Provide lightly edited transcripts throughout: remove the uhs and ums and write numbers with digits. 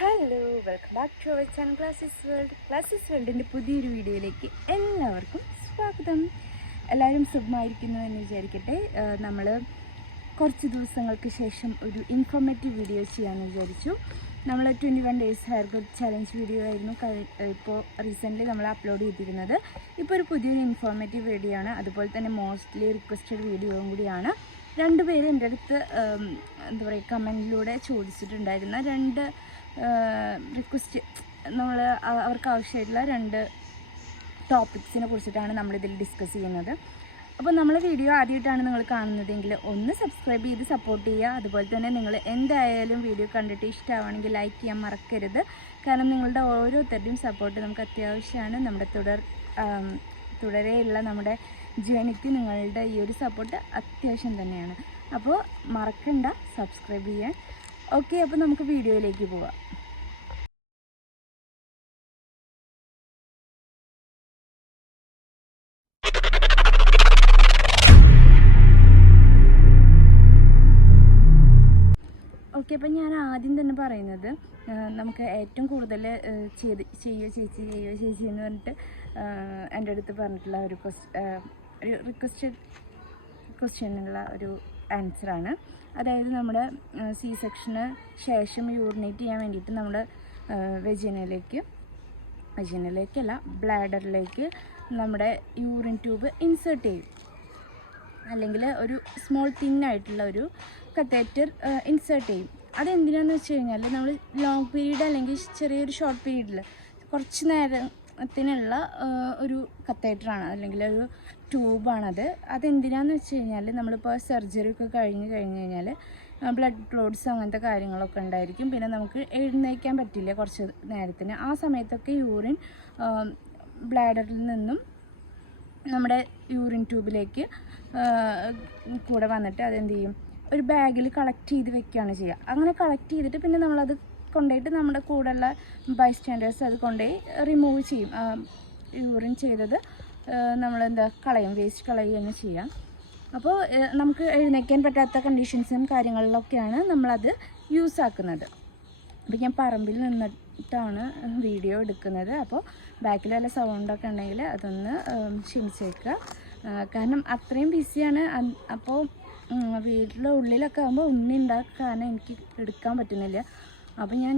Hello, welcome back to our channel classes വേൾഡിൻ്റെ പുതിയൊരു വീഡിയോയിലേക്ക് എല്ലാവർക്കും സ്വാഗതം. എല്ലാവരും സുഖമായിരിക്കുന്നു എന്ന് വിചാരിക്കട്ടെ. നമ്മൾ കുറച്ച് ദിവസങ്ങൾക്ക് ശേഷം ഒരു ഇൻഫോർമേറ്റീവ് വീഡിയോ ചെയ്യാമെന്ന് വിചാരിച്ചു. നമ്മൾ 21 days hair growth challenge video ആയിരുന്നു ഇപ്പോൾ റീസെൻ്റ്ലി നമ്മൾ അപ്ലോഡ് ചെയ്തിരുന്നത്. ഇപ്പോൾ ഒരു പുതിയൊരു ഇൻഫോർമേറ്റീവ് വീഡിയോ ആണ്, അതുപോലെ തന്നെ മോസ്റ്റ്ലി റിക്വസ്റ്റഡ് വീഡിയോയും കൂടിയാണ്. രണ്ടുപേര് എൻ്റെ അടുത്ത് എന്താ പറയുക കമൻറ്റിലൂടെ ചോദിച്ചിട്ടുണ്ടായിരുന്ന രണ്ട് റിക്വസ്റ്റ്, നമ്മൾ അവർക്ക് ആവശ്യമായിട്ടുള്ള രണ്ട് ടോപ്പിക്സിനെ കുറിച്ചിട്ടാണ് നമ്മളിതിൽ ഡിസ്കസ് ചെയ്യുന്നത്. അപ്പോൾ നമ്മളെ വീഡിയോ ആദ്യമായിട്ടാണ് നിങ്ങൾ കാണുന്നതെങ്കിൽ ഒന്ന് സബ്സ്ക്രൈബ് ചെയ്ത് സപ്പോർട്ട് ചെയ്യുക. അതുപോലെ തന്നെ നിങ്ങൾ എന്തായാലും വീഡിയോ കണ്ടിട്ട് ഇഷ്ടമാണെങ്കിൽ ലൈക്ക് ചെയ്യാൻ മറക്കരുത്. കാരണം നിങ്ങളുടെ ഓരോരുത്തരുടെയും സപ്പോർട്ട് നമുക്ക് അത്യാവശ്യമാണ്. നമ്മുടെ തുടരെയുള്ള നമ്മുടെ ജേണിക്ക് നിങ്ങളുടെ ഈ ഒരു സപ്പോർട്ട് അത്യാവശ്യം തന്നെയാണ്. അപ്പോൾ മറക്കണ്ട സബ്സ്ക്രൈബ് ചെയ്യാൻ. ഓക്കെ, അപ്പോൾ നമുക്ക് വീഡിയോയിലേക്ക് പോവാം. ഓക്കെ, അപ്പം ഞാൻ ആദ്യം തന്നെ പറയുന്നത്, നമുക്ക് ഏറ്റവും കൂടുതൽ ചെയ്യോ ചേച്ചി എന്ന് പറഞ്ഞിട്ട് എൻ്റെ അടുത്ത് പറഞ്ഞിട്ടുള്ള ഒരു റിക്വസ്റ്റഡ് ക്വസ്റ്റ്യനുള്ള ഒരു ആൻസറാണ്. അതായത് നമ്മുടെ സി സെക്ഷന് ശേഷം യൂറിനേറ്റ് ചെയ്യാൻ വേണ്ടിയിട്ട് നമ്മുടെ വെജിനലേക്കല്ല ബ്ലാഡറിലേക്ക് നമ്മുടെ യൂറിൻ ട്യൂബ് ഇൻസേർട്ട് ചെയ്യും, അല്ലെങ്കിൽ ഒരു സ്മോൾ തിന്നായിട്ടുള്ള ഒരു കത്തേറ്റർ ഇൻസേർട്ട് ചെയ്യും. അതെന്തിനാന്ന് വെച്ച് കഴിഞ്ഞാൽ നമ്മൾ ലോങ് പീരീഡ് അല്ലെങ്കിൽ ചെറിയൊരു ഷോർട്ട് പീരീഡിൽ കുറച്ച് നേരത്തിനുള്ള ഒരു കത്തേറ്ററാണ്, അല്ലെങ്കിൽ ഒരു ട്യൂബാണത്. അതെന്തിനാന്ന് വെച്ച് കഴിഞ്ഞാൽ നമ്മളിപ്പോൾ സർജറി ഒക്കെ കഴിഞ്ഞ് കഴിഞ്ഞാൽ ബ്ലഡ് ക്ലോട്ട്സ് അങ്ങനത്തെ കാര്യങ്ങളൊക്കെ ഉണ്ടായിരിക്കും. പിന്നെ നമുക്ക് എഴുന്നേൽക്കാൻ പറ്റില്ല കുറച്ച് നേരത്തിന്. ആ സമയത്തൊക്കെ യൂറിൻ ബ്ലാഡറിൽ നിന്നും നമ്മുടെ യൂറിൻ ട്യൂബിലേക്ക് കൂടെ വന്നിട്ട് അതെന്ത് ചെയ്യും, ഒരു ബാഗിൽ കളക്ട് ചെയ്ത് വെക്കുകയാണ് ചെയ്യുക. അങ്ങനെ കളക്ട് ചെയ്തിട്ട് പിന്നെ നമ്മളത് കൊണ്ടുപോയിട്ട് നമ്മുടെ കൂടെയുള്ള ബൈസ്റ്റാൻഡേഴ്സ് അത് കൊണ്ടുപോയി റിമൂവ് ചെയ്യും. യൂറിൻ ചെയ്തത് നമ്മളെന്താ കളയും, വേസ്റ്റ് കളയുകയാണ് ചെയ്യുക. അപ്പോൾ നമുക്ക് എഴുന്നേൽക്കാൻ പറ്റാത്ത കണ്ടീഷൻസും കാര്യങ്ങളിലൊക്കെയാണ് നമ്മളത് യൂസ് ആക്കുന്നത്. അപ്പോൾ ഞാൻ പറമ്പിൽ നിന്നിട്ടാണ് വീഡിയോ എടുക്കുന്നത്. അപ്പോൾ ബാക്കിൽ വല്ല സൗണ്ടൊക്കെ ഉണ്ടെങ്കിൽ അതൊന്ന് ക്ഷമിച്ചേക്കുക. കാരണം അത്രയും ബിസിയാണ്. അപ്പോൾ വീട്ടിലെ ഉള്ളിലൊക്കെ ആകുമ്പോൾ ഉണ്ണി ഉണ്ടാക്കാൻ എനിക്ക് എടുക്കാൻ പറ്റുന്നില്ല. അപ്പോൾ ഞാൻ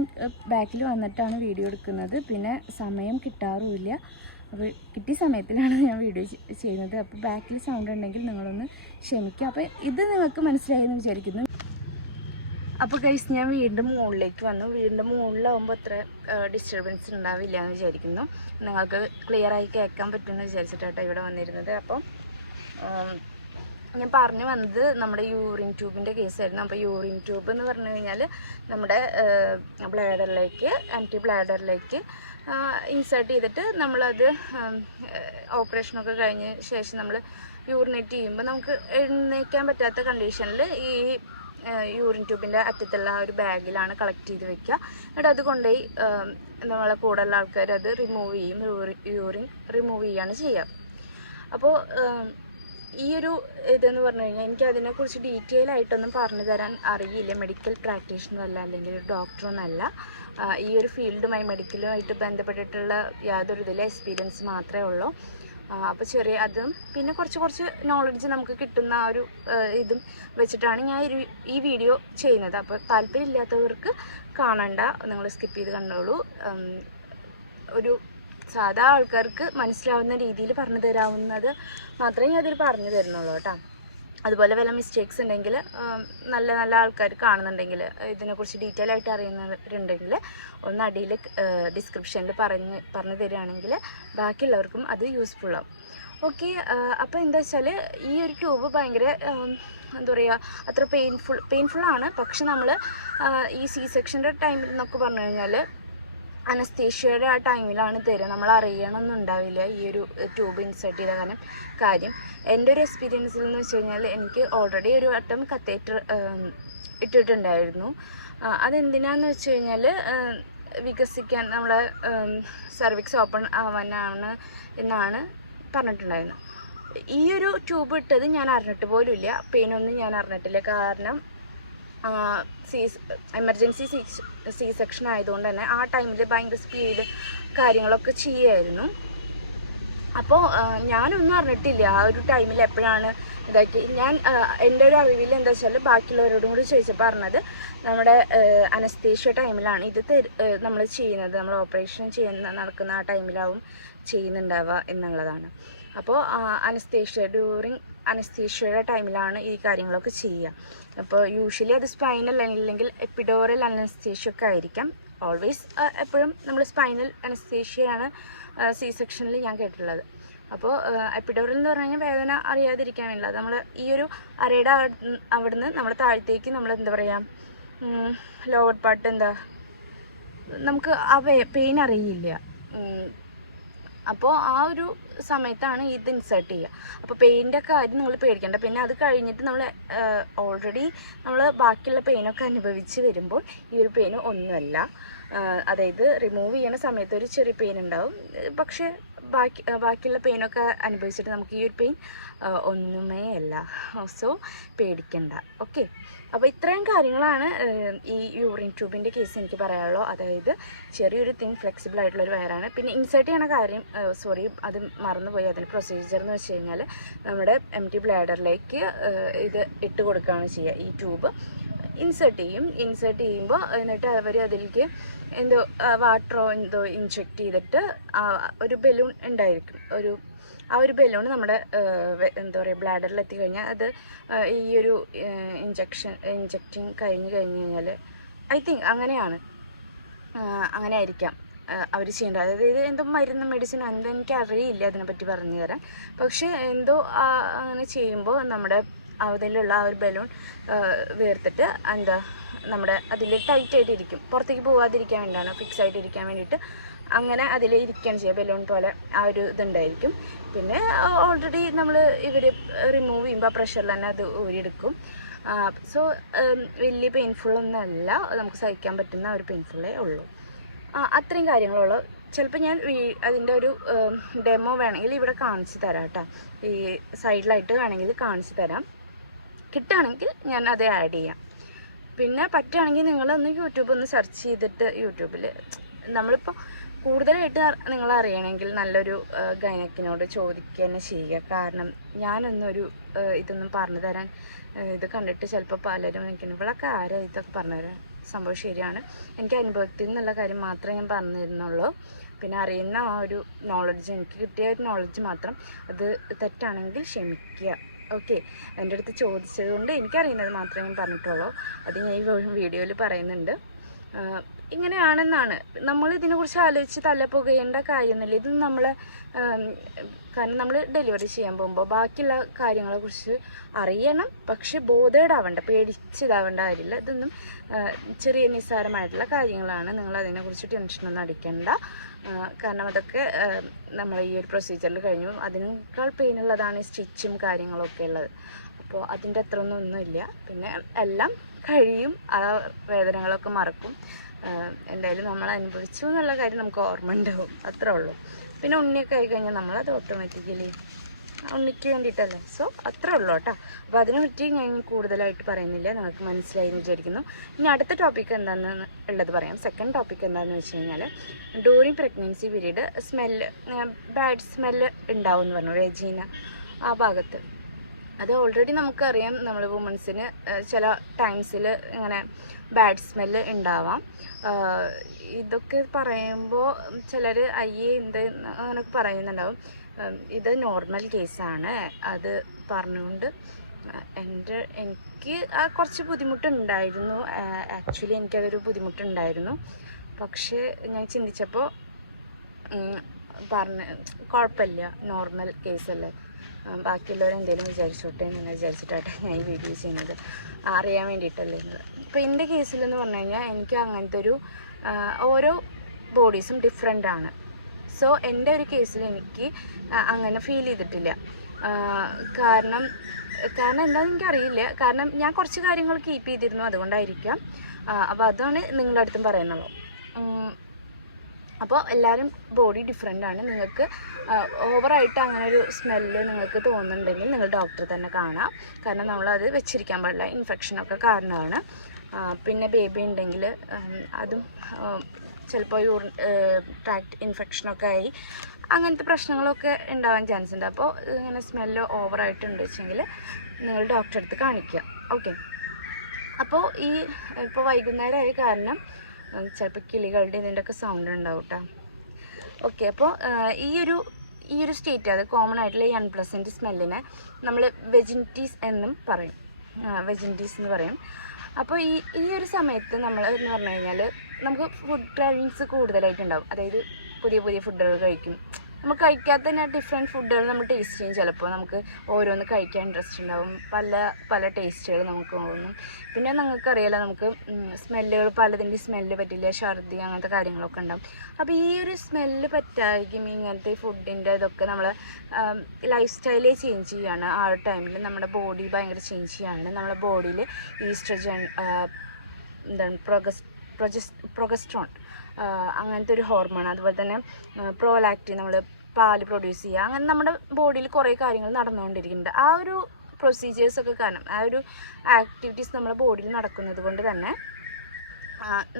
ബാക്കിൽ വന്നിട്ടാണ് വീഡിയോ എടുക്കുന്നത്. പിന്നെ സമയം കിട്ടാറുമില്ല. അപ്പോൾ കിട്ടിയ സമയത്തിലാണ് ഞാൻ വീഡിയോ ചെയ്യുന്നത്. അപ്പോൾ ബാക്കിൽ സൗണ്ട് ഉണ്ടെങ്കിൽ നിങ്ങളൊന്ന് ക്ഷമിക്കുക. അപ്പോൾ ഇത് നിങ്ങൾക്ക് മനസ്സിലായെന്ന് വിചാരിക്കുന്നു. അപ്പോൾ ഗൈസ്, ഞാൻ വീണ്ടും മുകളിലേക്ക് വന്നു. വീണ്ടും മുകളിലാവുമ്പോൾ അത്ര ഡിസ്റ്റർബൻസ് ഉണ്ടാവില്ല എന്ന് വിചാരിക്കുന്നു. നിങ്ങൾക്ക് ക്ലിയറായി കേൾക്കാൻ പറ്റുമെന്ന് വിചാരിച്ചിട്ടാണ് ഇവിടെ വന്നിരുന്നത്. അപ്പോൾ ഞാൻ പറഞ്ഞു വന്നത് നമ്മുടെ യൂറിൻ ട്യൂബിൻ്റെ കേസായിരുന്നു. അപ്പോൾ യൂറിൻ ട്യൂബ് എന്ന് പറഞ്ഞു കഴിഞ്ഞാൽ നമ്മുടെ എംപ്റ്റി ബ്ലാഡറിലേക്ക് ഇൻസേർട്ട് ചെയ്തിട്ട് നമ്മളത് ഓപ്പറേഷനൊക്കെ കഴിഞ്ഞ ശേഷം നമ്മൾ യൂറിനേറ്റ് ചെയ്യുമ്പോൾ നമുക്ക് എഴുന്നേൽക്കാൻ പറ്റാത്ത കണ്ടീഷനിൽ ഈ യൂറിൻ ട്യൂബിൻ്റെ അറ്റത്തുള്ള ഒരു ബാഗിലാണ് കളക്ട് ചെയ്ത് വെക്കുക. എന്നിട്ട് അത് കൊണ്ടുപോയി നമ്മളെ കൂടെയുള്ള ആൾക്കാർ അത് റിമൂവ് ചെയ്യും, യൂറിൻ റിമൂവ് ചെയ്യുകയാണ് ചെയ്യുക. അപ്പോൾ ഈ ഒരു ഇതെന്ന് പറഞ്ഞു കഴിഞ്ഞാൽ എനിക്ക് അതിനെക്കുറിച്ച് ഡീറ്റെയിൽ ആയിട്ടൊന്നും പറഞ്ഞു തരാൻ അറിയില്ല. മെഡിക്കൽ പ്രാക്ടീഷണറല്ല, അല്ലെങ്കിൽ ഡോക്ടറൊന്നല്ല. ഈ ഒരു ഫീൽഡുമായി മെഡിക്കലുമായിട്ട് ബന്ധപ്പെട്ടിട്ടുള്ള യാതൊരു ഇതിലെ എക്സ്പീരിയൻസ് മാത്രമേ ഉള്ളൂ. അപ്പോൾ അതും പിന്നെ കുറച്ച് നോളജ് നമുക്ക് കിട്ടുന്ന ആ ഒരു ഇതും വെച്ചിട്ടാണ് ഞാൻ ഈ വീഡിയോ ചെയ്യുന്നത്. അപ്പോൾ താല്പര്യമില്ലാത്തവർക്ക് കാണണ്ട, നിങ്ങൾ സ്കിപ്പ് ചെയ്ത് കണ്ടോളൂ. ഒരു സാധാ ആൾക്കാർക്ക് മനസ്സിലാവുന്ന രീതിയിൽ പറഞ്ഞു തരാവുന്നത് മാത്രമേ ഞാൻ അതിൽ പറഞ്ഞു തരുന്നുള്ളൂ കേട്ടോ. അതുപോലെ വല്ല മിസ്റ്റേക്സ് ഉണ്ടെങ്കിൽ നല്ല ആൾക്കാർ കാണുന്നുണ്ടെങ്കിൽ, ഇതിനെക്കുറിച്ച് ഡീറ്റെയിൽ ആയിട്ട് അറിയുന്നവരുണ്ടെങ്കിൽ ഒന്ന് അടിയിൽ ഡിസ്ക്രിപ്ഷനിൽ പറഞ്ഞു തരികയാണെങ്കിൽ ബാക്കിയുള്ളവർക്കും അത് യൂസ്ഫുള്ളാവും. ഓക്കെ, അപ്പോൾ എന്താ വെച്ചാൽ ഈ ഒരു ട്യൂബ് ഭയങ്കര എന്താ പറയുക, അത്ര പെയിൻഫുള്ളാണ്. പക്ഷെ നമ്മൾ ഈ സി സെക്ഷൻ്റെ ടൈമിൽ എന്നൊക്കെ പറഞ്ഞു കഴിഞ്ഞാൽ അനസ്തേഷ്യയുടെ ആ ടൈമിലാണ് തരിക. നമ്മൾ അറിയണമെന്നുണ്ടാവില്ല ഈ ഒരു ട്യൂബ് ഇൻസേർട്ട് ചെയ്ത കാര്യം. എൻ്റെ ഒരു എക്സ്പീരിയൻസിൽ എന്ന് വെച്ച് കഴിഞ്ഞാൽ എനിക്ക് ഓൾറെഡി ഒരു വട്ടം കത്തേറ്റർ ഇട്ടിട്ടുണ്ടായിരുന്നു. അതെന്തിനാന്ന് വെച്ച് കഴിഞ്ഞാൽ വികസിക്കാൻ, നമ്മളെ സർവിക്സ് ഓപ്പൺ ആവാനാണ് എന്നാണ് പറഞ്ഞിട്ടുണ്ടായിരുന്നത്. ഈ ഒരു ട്യൂബ് ഇട്ടത് ഞാൻ അറിഞ്ഞിട്ട് പോലും ഇല്ല. പെയിനൊന്നും ഞാൻ അറിഞ്ഞിട്ടില്ല. കാരണം എമർജൻസി സി സെക്ഷൻ ആയതുകൊണ്ട് തന്നെ ആ ടൈമിൽ ഭയങ്കര സ്പീഡ് കാര്യങ്ങളൊക്കെ ചെയ്യുമായിരുന്നു. അപ്പോൾ ഞാനൊന്നും അറിഞ്ഞിട്ടില്ല ആ ഒരു ടൈമിൽ എപ്പോഴാണ് ഇതാക്കി. ഞാൻ എൻ്റെ ഒരു അറിവിൽ എന്താ വെച്ചാൽ ബാക്കിയുള്ളവരോടും കൂടി ചോദിച്ചപ്പോൾ പറഞ്ഞത് നമ്മുടെ അനസ്തേഷ്യ ടൈമിലാണ് ഇത് നമ്മൾ ചെയ്യുന്നത്, നമ്മൾ ഓപ്പറേഷൻ നടക്കുന്ന ആ ടൈമിലാവും ചെയ്യുന്നുണ്ടാവുക എന്നുള്ളതാണ്. അപ്പോൾ ഡ്യൂറിങ് അനസ്തേഷ്യയുടെ ടൈമിലാണ് ഈ കാര്യങ്ങളൊക്കെ ചെയ്യുക. അപ്പോൾ യൂഷ്വലി അത് സ്പൈനൽ അല്ലെങ്കിൽ എപ്പിഡോറൽ അനസ്തേഷ്യ ഒക്കെ ആയിരിക്കാം. ഓൾവേസ് എപ്പോഴും നമ്മൾ സ്പൈനൽ അനസ്തേഷ്യയാണ് സി സെക്ഷനിൽ ഞാൻ കേട്ടിട്ടുള്ളത്. അപ്പോൾ എപ്പിഡോറൽ എന്ന് പറഞ്ഞു കഴിഞ്ഞാൽ വേദന അറിയാതിരിക്കാൻ വേണ്ടില്ല. നമ്മൾ ഈ ഒരു അരയുടെ അവിടുന്ന് നമ്മുടെ താഴത്തേക്ക് നമ്മൾ എന്താ പറയുക, ലോവർ പാർട്ട് നമുക്ക് ആ പെയിൻ അറിയില്ല. അപ്പോൾ ആ ഒരു സമയത്താണ് ഇത് ഇൻസേർട്ട് ചെയ്യുക. അപ്പോൾ പെയിൻ്റെ കാര്യം നിങ്ങൾ പേടിക്കേണ്ട. പിന്നെ അത് കഴിഞ്ഞിട്ട് നമ്മൾ ഓൾറെഡി നമ്മൾ ബാക്കിയുള്ള പെയിനൊക്കെ അനുഭവിച്ച് വരുമ്പോൾ ഈ ഒരു പെയിൻ ഒന്നുമല്ല. അതായത് റിമൂവ് ചെയ്യുന്ന സമയത്ത് ഒരു ചെറിയ പെയിൻ ഉണ്ടാവും, പക്ഷേ ബാക്കിയുള്ള പെയിനൊക്കെ അനുഭവിച്ചിട്ട് നമുക്ക് ഈ ഒരു പെയിൻ ഒന്നുമേ അല്ല. സോ പേടിക്കണ്ട. ഓക്കെ, അപ്പോൾ ഇത്രയും കാര്യങ്ങളാണ് ഈ യൂറിൻ ട്യൂബിൻ്റെ കേസ് എനിക്ക് പറയാനുള്ളൂ. അതായത് ചെറിയൊരു ഫ്ലെക്സിബിൾ ആയിട്ടുള്ളൊരു വയറാണ്. പിന്നെ ഇൻസേർട്ട് ചെയ്യണ കാര്യം അത് മറന്നുപോയി. അതിന് പ്രൊസീജിയർ എന്ന് വെച്ച് കഴിഞ്ഞാൽ നമ്മുടെ എംപ്റ്റി ബ്ലാഡറിലേക്ക് ഇത് ഇട്ട് കൊടുക്കുകയാണ് ചെയ്യുക. ഈ ട്യൂബ് ഇൻസേർട്ട് ചെയ്യുമ്പോൾ എന്നിട്ട് അവർ അതിലേക്ക് എന്തോ വാട്ടറോ എന്തോ ഇൻജെക്റ്റ് ചെയ്തിട്ട് ഒരു ബലൂൺ ഉണ്ടായിരിക്കും. ആ ഒരു ബലൂൺ നമ്മുടെ എന്താ പറയുക ബ്ലാഡറിൽ എത്തിക്കഴിഞ്ഞാൽ അത് ഈ ഒരു ഇൻജെക്റ്റിങ് കഴിഞ്ഞ് കഴിഞ്ഞാൽ ഐ തിങ്ക് അങ്ങനെ ആയിരിക്കാം അവർ ചെയ്യേണ്ടത്. അതായത് എന്തോ മെഡിസിൻ എന്തോ എനിക്കറിയില്ല അതിനെപ്പറ്റി പറഞ്ഞു തരാൻ. പക്ഷേ എന്തോ അങ്ങനെ ചെയ്യുമ്പോൾ നമ്മുടെ അതിലുള്ള ആ ഒരു ബലൂൺ വീർത്തിട്ട് നമ്മുടെ അതിൽ ടൈറ്റായിട്ടിരിക്കും, പുറത്തേക്ക് പോകാതിരിക്കാൻ വേണ്ടിയാണ്, ഫിക്സ് ആയിട്ടിരിക്കാൻ വേണ്ടിയിട്ട് അങ്ങനെ അതിൽ ഇരിക്കുകയാണ് ചെയ്യുക. ബലൂൺ പോലെ ആ ഒരു ഇതുണ്ടായിരിക്കും. പിന്നെ ഓൾറെഡി ഇവർ റിമൂവ് ചെയ്യുമ്പോൾ പ്രഷറിൽ തന്നെ അത് ഊരിയെടുക്കും. സോ വലിയ പെയിൻഫുള്ളൊന്നുമല്ല, നമുക്ക് സഹിക്കാൻ പറ്റുന്ന ഒരു പെയിൻഫുള്ളേ ഉള്ളൂ. അത്രയും കാര്യങ്ങളുള്ളൂ. ചിലപ്പോൾ ഞാൻ അതിൻ്റെ ഒരു ഡെമോ വേണമെങ്കിൽ ഇവിടെ കാണിച്ചു തരാം കേട്ടോ. ഈ സൈഡിലായിട്ട് വേണമെങ്കിൽ കാണിച്ചു തരാം. കിട്ടുകയാണെങ്കിൽ ഞാൻ അത് ആഡ് ചെയ്യാം. പിന്നെ പറ്റുകയാണെങ്കിൽ നിങ്ങളൊന്ന് യൂട്യൂബ് ഒന്ന് സെർച്ച് ചെയ്തിട്ട് യൂട്യൂബിൽ നമ്മളിപ്പോൾ കൂടുതലായിട്ട് നിങ്ങൾ അറിയണമെങ്കിൽ നല്ലൊരു ഗൈനക്കിനോട് ചോദിക്കുക തന്നെ ചെയ്യുക. കാരണം ഞാനൊന്നൊരു ഇതൊന്നും പറഞ്ഞു തരാൻ ഇത് കണ്ടിട്ട് ചിലപ്പോൾ പലരും നിൽക്കുന്നു ഇവളൊക്കെ ആരാ ഇതൊക്കെ പറഞ്ഞു തരാൻ. സംഭവം ശരിയാണ്, എനിക്ക് അനുഭവത്തിൽ നിന്നുള്ള കാര്യം മാത്രമേ ഞാൻ പറഞ്ഞു തരുന്നുള്ളൂ. പിന്നെ അറിയുന്ന ആ ഒരു നോളജ്, എനിക്ക് കിട്ടിയ ഒരു നോളജ് മാത്രം, അത് തെറ്റാണെങ്കിൽ ക്ഷമിക്കുക. ഓക്കെ, എൻ്റെ അടുത്ത് ചോദിച്ചത് കൊണ്ട് എനിക്കറിയുന്നത് മാത്രമേ ഞാൻ പറഞ്ഞിട്ടുള്ളൂ. അത് ഞാൻ ഈ വീഡിയോയിൽ പറയുന്നുണ്ട്. ഇങ്ങനെയാണെന്നാണ്. നമ്മൾ ഇതിനെക്കുറിച്ച് ആലോചിച്ച് തലപുകയേണ്ട കാര്യമൊന്നുമില്ല. ഇത് കാരണം നമ്മൾ ഡെലിവറി ചെയ്യാൻ പോകുമ്പോൾ ബാക്കിയുള്ള കാര്യങ്ങളെക്കുറിച്ച് അറിയണം, പക്ഷെ ബോധേഡാവണ്ട, പേടിച്ചിതാവേണ്ട കാര്യമില്ല. ഇതൊന്നും ചെറിയ നിസ്സാരമായിട്ടുള്ള കാര്യങ്ങളാണ്. നിങ്ങൾ അതിനെക്കുറിച്ച് ടെൻഷനൊന്നും അടിക്കണ്ട. കാരണം അതൊക്കെ നമ്മൾ ഈ ഒരു പ്രൊസീജിയറിൽ കഴിഞ്ഞു. അതിനേക്കാൾ പെയിനുള്ളതാണ് സ്റ്റിച്ചും കാര്യങ്ങളൊക്കെ ഉള്ളത്. അപ്പോൾ അതിൻ്റെ അത്ര ഒന്നുമില്ല. പിന്നെ എല്ലാം കഴിയും, ആ വേദനകളൊക്കെ മറക്കും. എന്തായാലും നമ്മൾ അനുഭവിച്ചു എന്നുള്ള കാര്യം നമുക്ക് ഓർമ്മ ഉണ്ടാവും, അത്രേ ഉള്ളൂ. പിന്നെ ഉണ്ണിയൊക്കെ ആയിക്കഴിഞ്ഞാൽ നമ്മളത് ഓട്ടോമാറ്റിക്കലി ഉണ്ണിക്ക് വേണ്ടിയിട്ടല്ലേ. സോ അത്രേ ഉള്ളൂ കേട്ടോ. അപ്പോൾ അതിനെപ്പറ്റി ഞാൻ കൂടുതലായിട്ട് പറയുന്നില്ല, നിങ്ങൾക്ക് മനസ്സിലായി എന്ന് വിചാരിക്കുന്നു. ഇനി അടുത്ത ടോപ്പിക്ക് എന്താണെന്ന് ഉള്ളത് പറയാം. സെക്കൻഡ് ടോപ്പിക്ക് എന്താണെന്ന് വെച്ച് കഴിഞ്ഞാൽ during pregnancy period bad smell ഉണ്ടാവും എന്ന് പറഞ്ഞു വെജീന ആ ഭാഗത്ത്. അത് ഓൾറെഡി നമുക്കറിയാം, നമ്മൾ വുമൻസിന് ചില ടൈംസിൽ ഇങ്ങനെ ബാഡ് സ്മെല്ല് ഉണ്ടാവാം. ഇതൊക്കെ പറയുമ്പോൾ ചിലർ അയ്യേ അങ്ങനെയൊക്കെ പറയുന്നുണ്ടാവും. ഇത് നോർമൽ കേസാണ് അത് പറഞ്ഞുകൊണ്ട് എനിക്ക് കുറച്ച് ബുദ്ധിമുട്ടുണ്ടായിരുന്നു. ആക്ച്വലി എനിക്കതൊരു ബുദ്ധിമുട്ടുണ്ടായിരുന്നു. പക്ഷേ ഞാൻ ചിന്തിച്ചപ്പോൾ കുഴപ്പമില്ല, നോർമൽ കേസല്ലേ, ബാക്കിയുള്ളവർ എന്തെങ്കിലും വിചാരിച്ചോട്ടെ എന്ന് വിചാരിച്ചിട്ടാട്ടെ ഞാൻ ഈ വീഡിയോ ചെയ്യുന്നത്, അറിയാൻ വേണ്ടിയിട്ടല്ലേ. ഇപ്പോൾ എൻ്റെ കേസിലെന്ന് പറഞ്ഞു കഴിഞ്ഞാൽ എനിക്ക് അങ്ങനത്തെ ഒരു ഓരോ ബോഡീസും ഡിഫറെൻ്റ് ആണ്. സോ എൻ്റെ ഒരു കേസിൽ എനിക്ക് അങ്ങനെ ഫീൽ ചെയ്തിട്ടില്ല. കാരണം എന്താണെന്ന് എനിക്കറിയില്ല. കാരണം ഞാൻ കുറച്ച് കാര്യങ്ങൾ കീപ്പ് ചെയ്തിരുന്നു, അതുകൊണ്ടായിരിക്കാം. അപ്പോൾ അതാണ് നിങ്ങളുടെ അടുത്തും പറയുന്നുള്ളൂ. അപ്പോൾ എല്ലാവരും ബോഡി ഡിഫറെൻ്റ് ആണ്. നിങ്ങൾക്ക് ഓവറായിട്ട് അങ്ങനെ ഒരു സ്മെല്ല് നിങ്ങൾക്ക് തോന്നുന്നുണ്ടെങ്കിൽ നിങ്ങൾ ഡോക്ടറെ തന്നെ കാണാം. കാരണം നമ്മളത് വെച്ചിരിക്കാൻ പാടില്ല, ഇൻഫെക്ഷനൊക്കെ കാരണമാണ്. പിന്നെ ബേബി ഉണ്ടെങ്കിൽ അതും ചിലപ്പോൾ ട്രാക്ട് ഇൻഫെക്ഷനൊക്കെ ആയി അങ്ങനത്തെ പ്രശ്നങ്ങളൊക്കെ ഉണ്ടാവാൻ ചാൻസ് ഉണ്ട്. അപ്പോൾ ഇങ്ങനെ സ്മെല്ല് ഓവറായിട്ടുണ്ട് വെച്ചെങ്കിൽ നിങ്ങൾ ഡോക്ടറെ അടുത്ത് കാണിക്കുക. ഓക്കെ. അപ്പോൾ ഇപ്പോൾ വൈകുന്നേരമായ കാരണം ചിലപ്പോൾ കിളികളുടെ ഇതിൻ്റെയൊക്കെ സൗണ്ട് ഉണ്ടാവും കേട്ടോ. ഓക്കെ. അപ്പോൾ ഈ ഒരു സ്റ്റേറ്റ്, അത് കോമൺ ആയിട്ടുള്ള ഈ അൺപ്ലസൻറ്റ് സ്മെല്ലിനെ നമ്മൾ വെജിനിറ്റീസ് എന്നും പറയും. വെജിനിറ്റീസ് എന്ന് പറയും. അപ്പോൾ ഈ ഒരു സമയത്ത് നമ്മൾ എന്ന് പറഞ്ഞു കഴിഞ്ഞാൽ നമുക്ക് ഫുഡ് ക്രാവിങ്സ് കൂടുതലായിട്ടുണ്ടാവും. അതായത് പുതിയ പുതിയ ഫുഡുകൾ കഴിക്കും. നമ്മൾ കഴിക്കാത്ത തന്നെ ഡിഫറെൻറ്റ് ഫുഡുകൾ നമ്മൾ ടേസ്റ്റ് ചെയ്യും. ചിലപ്പോൾ നമുക്ക് ഓരോന്ന് കഴിക്കാൻ ഇൻട്രസ്റ്റ് ഉണ്ടാവും. പല ടേസ്റ്റുകൾ നമുക്ക് തോന്നും. പിന്നെ നിങ്ങൾക്കറിയാലോ, നമുക്ക് സ്മെല്ലുകൾ പലതിൻ്റെ സ്മെല്ല് പറ്റില്ല, ഛർദി അങ്ങനത്തെ കാര്യങ്ങളൊക്കെ ഉണ്ടാവും. അപ്പോൾ ഈ ഒരു സ്മെല്ല് പറ്റായിരിക്കും ഇങ്ങനത്തെ ഫുഡിൻ്റെ ഇതൊക്കെ നമ്മൾ ലൈഫ് സ്റ്റൈലേ ചേഞ്ച് ചെയ്യുകയാണ്. ആ ഒരു ടൈമിൽ നമ്മുടെ ബോഡി ഭയങ്കര ചേഞ്ച് ചെയ്യുകയാണ്. നമ്മുടെ ബോഡിയിൽ ഈസ്ട്രജൻ, എന്താണ് പ്രൊഗസ്ട്രോൺ അങ്ങനത്തെ ഒരു ഹോർമോൺ, അതുപോലെ തന്നെ പ്രോലാക്റ്റിൻ, നമ്മൾ പാല് പ്രൊഡ്യൂസ് ചെയ്യുക, അങ്ങനെ നമ്മുടെ ബോഡിയിൽ കുറേ കാര്യങ്ങൾ നടന്നുകൊണ്ടിരിക്കുന്നുണ്ട്. ആ ഒരു പ്രൊസീജിയേഴ്സൊക്കെ കാരണം, ആ ഒരു ആക്ടിവിറ്റീസ് നമ്മുടെ ബോഡിയിൽ നടക്കുന്നത് കൊണ്ട് തന്നെ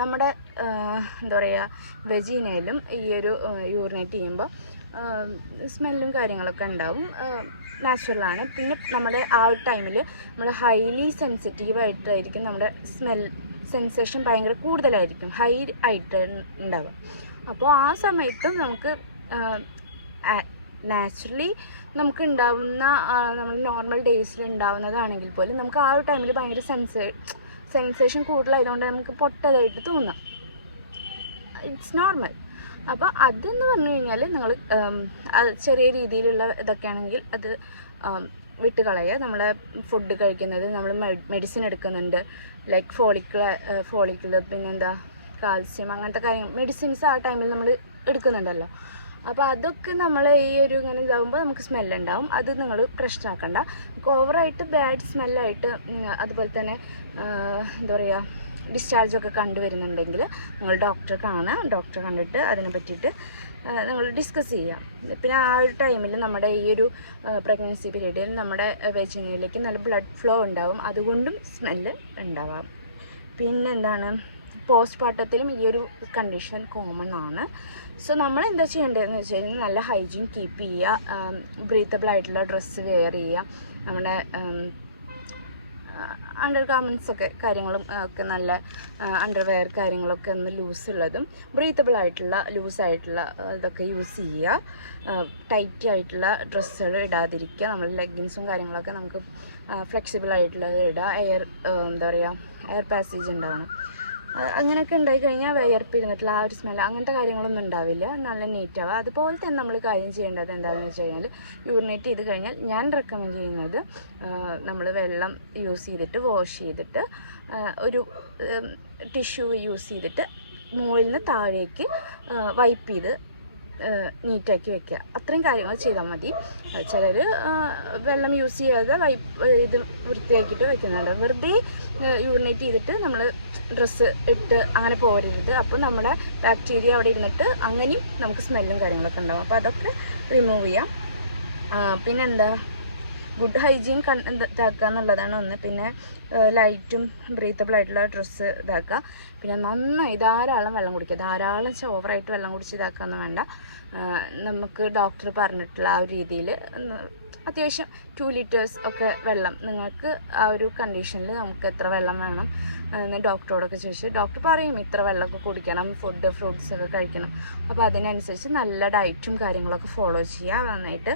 നമ്മുടെ എന്താ പറയുക, വെജീനയിലും ഈ ഒരു യൂറിനേറ്റ് ചെയ്യുമ്പോൾ സ്മെല്ലും കാര്യങ്ങളൊക്കെ ഉണ്ടാവും. നാച്ചുറലാണ്. പിന്നെ നമ്മുടെ ആ ഒരു ടൈമിൽ നമ്മൾ ഹൈലി സെൻസിറ്റീവായിട്ടായിരിക്കും നമ്മുടെ സെൻസേഷൻ ഭയങ്കര കൂടുതലായിരിക്കും, ഹൈ ആയിട്ട് ഉണ്ടാവുക. അപ്പോൾ ആ സമയത്തും നമുക്ക് നാച്ചുറലി നമുക്ക് ഉണ്ടാവുന്ന, നമ്മൾ നോർമൽ ഡേയ്സിൽ ഉണ്ടാവുന്നതാണെങ്കിൽ പോലും നമുക്ക് ആ ഒരു ടൈമിൽ ഭയങ്കര സെൻസേഷൻ കൂടുതലായതുകൊണ്ട് നമുക്ക് പൊട്ടതായിട്ട് തോന്നാം. It's normal. അപ്പോൾ അതെന്ന് പറഞ്ഞു കഴിഞ്ഞാൽ നിങ്ങൾ ചെറിയ രീതിയിലുള്ള ഇതൊക്കെ ആണെങ്കിൽ അത് വിട്ട് കളയുക. നമ്മളെ ഫുഡ് കഴിക്കുന്നത്, നമ്മൾ മെഡിസിൻ എടുക്കുന്നുണ്ട്, ലൈക്ക് ഫോളിക്കിൾ പിന്നെന്താ കാൽസ്യം അങ്ങനത്തെ കാര്യങ്ങൾ, മെഡിസിൻസ് ആ ടൈമിൽ നമ്മൾ എടുക്കുന്നുണ്ടല്ലോ. അപ്പോൾ അതൊക്കെ നമ്മൾ ഈ ഒരു ഇങ്ങനെ ഇതാകുമ്പോൾ നമുക്ക് സ്മെല്ലുണ്ടാവും. അത് നിങ്ങൾ പ്രശ്നമാക്കണ്ട. ഓവറായിട്ട് ബാഡ് സ്മെല്ലായിട്ട് അതുപോലെ തന്നെ എന്താ പറയുക, ഡിസ്ചാർജൊക്കെ കണ്ടുവരുന്നുണ്ടെങ്കിൽ നിങ്ങൾ ഡോക്ടറെ കാണുക. ഡോക്ടറെ കണ്ടിട്ട് അതിനെ പറ്റിയിട്ട് നിങ്ങൾ ഡിസ്കസ് ചെയ്യാം. പിന്നെ ആ ഒരു ടൈമിൽ നമ്മുടെ ഈ ഒരു പ്രഗ്നൻസി പീരീഡിൽ നമ്മുടെ വെജിനയിലേക്ക് നല്ല ബ്ലഡ് ഫ്ലോ ഉണ്ടാവും, അതുകൊണ്ടും സ്മെല്ല് ഉണ്ടാവാം. പിന്നെന്താണ്, പോസ്റ്റ്മോർട്ടത്തിലും ഈ ഒരു കണ്ടീഷൻ കോമൺ ആണ്. സോ നമ്മൾ എന്താ ചെയ്യേണ്ടതെന്ന് വെച്ച് കഴിഞ്ഞാൽ നല്ല ഹൈജീൻ കീപ്പ് ചെയ്യുക, ബ്രീത്തബിൾ ആയിട്ടുള്ള ഡ്രസ്സ് വെയർ ചെയ്യുക, നമ്മുടെ അണ്ടർ ഗാർമെൻറ്റ്സൊക്കെ കാര്യങ്ങളും ഒക്കെ നല്ല അണ്ടർവെയർ കാര്യങ്ങളൊക്കെ ഒന്ന് ലൂസുള്ളതും ബ്രീത്തബിൾ ആയിട്ടുള്ള ലൂസായിട്ടുള്ള ഇതൊക്കെ യൂസ് ചെയ്യുക. ടൈറ്റ് ആയിട്ടുള്ള ഡ്രസ്സുകൾ ഇടാതിരിക്കുക. നമ്മൾ ലെഗിൻസും കാര്യങ്ങളൊക്കെ നമുക്ക് ഫ്ലെക്സിബിൾ ആയിട്ടുള്ളത് ഇടുക. എന്താ പറയുക, എയർ പാസേജ് ഉണ്ടാവണം. അങ്ങനെയൊക്കെ ഉണ്ടായിക്കഴിഞ്ഞാൽ വിയർപ്പിരുന്നിട്ടുള്ള ആ ഒരു സ്മെല്ല് അങ്ങനത്തെ കാര്യങ്ങളൊന്നും ഉണ്ടാവില്ല, നല്ല നീറ്റാവുക. അതുപോലെ തന്നെ നമ്മൾ കാര്യം ചെയ്യേണ്ടത് എന്താണെന്ന് വെച്ച് കഴിഞ്ഞാൽ, യൂറിനേറ്റ് ചെയ്ത് കഴിഞ്ഞാൽ ഞാൻ റെക്കമെൻഡ് ചെയ്യുന്നത് നമ്മൾ വെള്ളം യൂസ് ചെയ്തിട്ട് വാഷ് ചെയ്തിട്ട് ഒരു ടിഷ്യൂ യൂസ് ചെയ്തിട്ട് മുകളിൽ നിന്ന് താഴേക്ക് വൈപ്പ് ചെയ്ത് നീറ്റാക്കി വെക്കുക. അത്രയും കാര്യങ്ങൾ ചെയ്താൽ മതി. ചിലർ വെള്ളം യൂസ് ചെയ്യാതെ ഇത് വൃത്തിയാക്കിയിട്ട് വെക്കുന്നുണ്ട്. വെറുതെ യൂറിനേറ്റ് ചെയ്തിട്ട് നമ്മൾ ഡ്രസ്സ് ഇട്ട് അങ്ങനെ പോരരുത്. അപ്പോൾ നമ്മുടെ ബാക്ടീരിയ അവിടെ ഇരുന്നിട്ട് അങ്ങനെയും നമുക്ക് സ്മെല്ലും കാര്യങ്ങളൊക്കെ ഉണ്ടാവും. അപ്പോൾ അതൊക്കെ റിമൂവ് ചെയ്യാം. പിന്നെന്താ, ഗുഡ് ഹൈജീൻ ഇതാക്കുക എന്നുള്ളതാണ് ഒന്ന്. പിന്നെ ലൈറ്റും ബ്രീത്തബിൾ ആയിട്ടുള്ള ഡ്രസ്സ് ഇതാക്കുക. പിന്നെ നന്നായി ധാരാളം വെള്ളം കുടിക്കുക. ധാരാളം ഓവറായിട്ട് വെള്ളം കുടിച്ച് ഇതാക്കുകയൊന്നും വേണ്ട. നമുക്ക് ഡോക്ടർ പറഞ്ഞിട്ടുള്ള ആ ഒരു രീതിയിൽ അത്യാവശ്യം 2 liters ഒക്കെ വെള്ളം, നിങ്ങൾക്ക് ആ ഒരു കണ്ടീഷനിൽ നമുക്ക് എത്ര വെള്ളം വേണം എന്ന് ഡോക്ടറോടൊക്കെ ചോദിച്ച് ഡോക്ടർ പറയും ഇത്ര വെള്ളമൊക്കെ കുടിക്കണം, ഫ്രൂട്ട്സ് ഒക്കെ കഴിക്കണം. അപ്പോൾ അതിനനുസരിച്ച് നല്ല ഡയറ്റും കാര്യങ്ങളൊക്കെ ഫോളോ ചെയ്യുക. നന്നായിട്ട്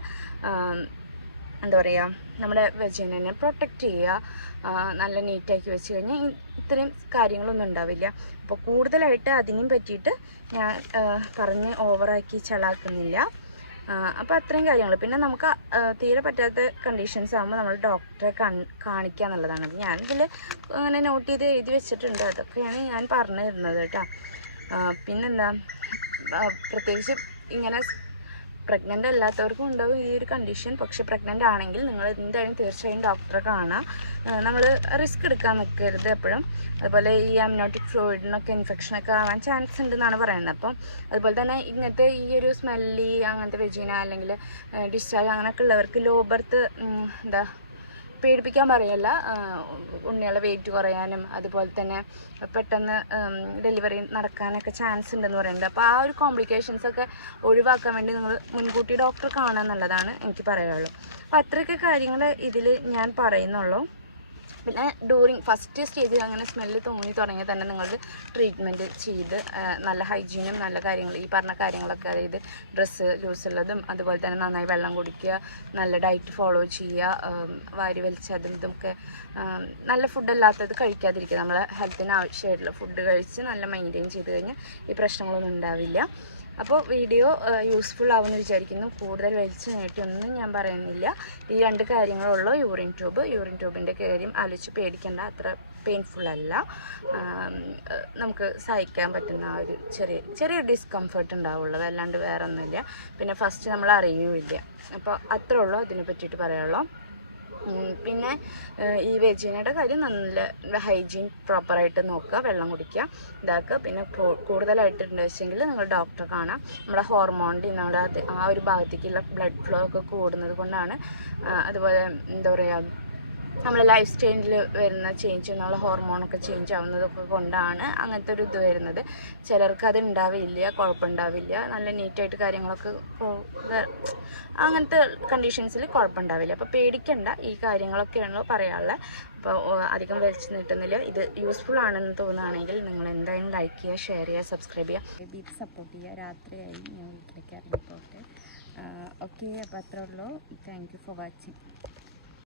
എന്താ പറയുക, നമ്മുടെ വെജിനെ പ്രൊട്ടക്റ്റ് ചെയ്യുക. നല്ല നീറ്റാക്കി വെച്ച് കഴിഞ്ഞാൽ ഇത്രയും കാര്യങ്ങളൊന്നും ഉണ്ടാവില്ല. അപ്പോൾ കൂടുതലായിട്ട് അതിനെയും പറ്റിയിട്ട് ഞാൻ പറഞ്ഞ് ഓവറാക്കി ചളാക്കുന്നില്ല. അപ്പോൾ അത്രയും കാര്യങ്ങൾ. പിന്നെ നമുക്ക് തീരെ പറ്റാത്ത കണ്ടീഷൻസ് ആകുമ്പോൾ നമ്മൾ ഡോക്ടറെ കാണിക്കുക എന്നുള്ളതാണ്. ഞാനിതിൽ അങ്ങനെ നോട്ട് ചെയ്ത് എഴുതി വെച്ചിട്ടുണ്ട്. അതൊക്കെയാണ് ഞാൻ പറഞ്ഞു തരുന്നത് കേട്ടോ. പിന്നെന്താ, പ്രത്യേകിച്ച് ഇങ്ങനെ പ്രഗ്നൻ്റ് അല്ലാത്തവർക്കും ഉണ്ടാവും ഈ ഒരു കണ്ടീഷൻ. പക്ഷെ പ്രഗ്നൻ്റ് ആണെങ്കിൽ നിങ്ങൾ എന്തായാലും തീർച്ചയായും ഡോക്ടറെ കാണാം. നമ്മൾ റിസ്ക് എടുക്കാൻ നിൽക്കരുത് എപ്പോഴും. അതുപോലെ ഈ അമ്നോട്ടിക് ഫ്ലൂയിഡിനൊക്കെ ഇൻഫെക്ഷനൊക്കെ ആവാൻ ചാൻസ് ഉണ്ടെന്നാണ് പറയുന്നത്. അപ്പം അതുപോലെ തന്നെ ഇങ്ങനത്തെ ഈ ഒരു സ്മെല്ലി അങ്ങനത്തെ വെജീന അല്ലെങ്കിൽ ഡിസ്ചാർജ് അങ്ങനെയൊക്കെ ഉള്ളവർക്ക് ലോ ബർത്ത് പേടിപ്പിക്കാൻ പറയല്ല, ഉണ്ണികളുടെ വെയിറ്റ് കുറയാനും അതുപോലെ തന്നെ പെട്ടെന്ന് ഡെലിവറി നടക്കാനൊക്കെ ചാൻസ് ഉണ്ടെന്ന് പറയുന്നുണ്ട്. അപ്പോൾ ആ ഒരു കോംപ്ലിക്കേഷൻസൊക്കെ ഒഴിവാക്കാൻ വേണ്ടി നിങ്ങൾ മുൻകൂട്ടി ഡോക്ടറെ കാണാൻ നല്ലതാണ് എനിക്ക് പറയാനുള്ളൂ. അപ്പോൾ അത്രയൊക്കെ കാര്യങ്ങൾ ഇതിൽ ഞാൻ പറയുന്നുള്ളൂ. പിന്നെ ഡ്യൂറിങ് ഫസ്റ്റ് സ്റ്റേജിൽ അങ്ങനെ സ്മെല്ല് തോന്നി തുടങ്ങിയാൽ തന്നെ നിങ്ങൾ ട്രീറ്റ്മെൻറ്റ് ചെയ്ത് നല്ല ഹൈജീനും നല്ല കാര്യങ്ങൾ ഈ പറഞ്ഞ കാര്യങ്ങളൊക്കെ, അതായത് ഡ്രസ്സ് ലൂസുള്ളതും അതുപോലെ തന്നെ നന്നായി വെള്ളം കുടിക്കുക, നല്ല ഡയറ്റ് ഫോളോ ചെയ്യുക, വാരി വലിച്ചതും ഇതൊക്കെ നല്ല ഫുഡല്ലാത്തത് കഴിക്കാതിരിക്കുക. നമ്മളെ ഹെൽത്തിന് ആവശ്യമായിട്ടുള്ള ഫുഡ് കഴിച്ച് നല്ല മെയിൻറ്റെയിൻ ചെയ്ത് കഴിഞ്ഞാൽ ഈ പ്രശ്നങ്ങളൊന്നും ഉണ്ടാവില്ല. അപ്പോൾ വീഡിയോ യൂസ്ഫുൾ ആവുമെന്ന് വിചാരിക്കുന്നു. കൂടുതൽ വലിച്ചു നീട്ടിയൊന്നും ഞാൻ പറയുന്നില്ല. ഈ 2 കാര്യങ്ങളുള്ളൂ. യൂറിൻ ട്യൂബിൻ്റെ കാര്യം ആലോചിച്ച് പേടിക്കേണ്ട, അത്ര പെയിൻഫുൾ അല്ല. നമുക്ക് സഹിക്കാൻ പറ്റുന്ന ആ ഒരു ചെറിയ ഡിസ്കംഫർട്ട് ഉണ്ടാവുള്ളൂ, അല്ലാണ്ട് വേറെ ഒന്നുമില്ല. പിന്നെ ഫസ്റ്റ് നമ്മൾ അറിയുകയില്ല. അപ്പോൾ അത്രേ ഉള്ളൂ അതിനെ പറ്റിയിട്ട് പറയാനുള്ളൂ. പിന്നെ ഈ വെജിനയുടെ കാര്യം നല്ല ഹൈജീൻ പ്രോപ്പറായിട്ട് നോക്കുക, വെള്ളം കുടിക്കുക, ഇതാക്കുക. പിന്നെ കൂടുതലായിട്ടുണ്ടെന്ന് വെച്ചെങ്കിൽ നിങ്ങൾ ഡോക്ടറെ കാണാം. നമ്മുടെ ഹോർമോണിൻ്റെ നമ്മുടെ ആ ഒരു ഭാഗത്തേക്കുള്ള ബ്ലഡ് ഫ്ലോ ഒക്കെ കൂടുന്നത് കൊണ്ടാണ്. അതുപോലെ എന്താ പറയുക, നമ്മളെ ലൈഫ് സ്റ്റൈലിൽ വരുന്ന ചേഞ്ച്, നമ്മളെ ഹോർമോണൊക്കെ ചേഞ്ച് ആവുന്നതൊക്കെ കൊണ്ടാണ് അങ്ങനത്തെ ഒരു ഇത് വരുന്നത്. ചിലർക്ക് അത് ഉണ്ടാവില്ല, കുഴപ്പമുണ്ടാവില്ല, നല്ല നീറ്റായിട്ട് കാര്യങ്ങളൊക്കെ അങ്ങനത്തെ കണ്ടീഷൻസിൽ കുഴപ്പമുണ്ടാവില്ല. അപ്പോൾ പേടിക്കണ്ട, ഈ കാര്യങ്ങളൊക്കെയാണല്ലോ പറയാനുള്ളത്. അപ്പോൾ അധികം വലിച്ചു നീട്ടുന്നില്ല. ഇത് യൂസ്ഫുൾ ആണെന്ന് തോന്നുകയാണെങ്കിൽ നിങ്ങൾ എന്തായാലും ലൈക്ക് ചെയ്യുക, ഷെയർ ചെയ്യുക, സബ്സ്ക്രൈബ് ചെയ്യുക, ബേബിക്ക് സപ്പോർട്ട് ചെയ്യുക. രാത്രിയായി ഞാൻ വീട്ടിലേക്ക് ഇറങ്ങിപ്പോട്ടെ. ഓക്കെ, അപ്പോൾ അത്രേ ഉള്ളൂ. Thank you for watching.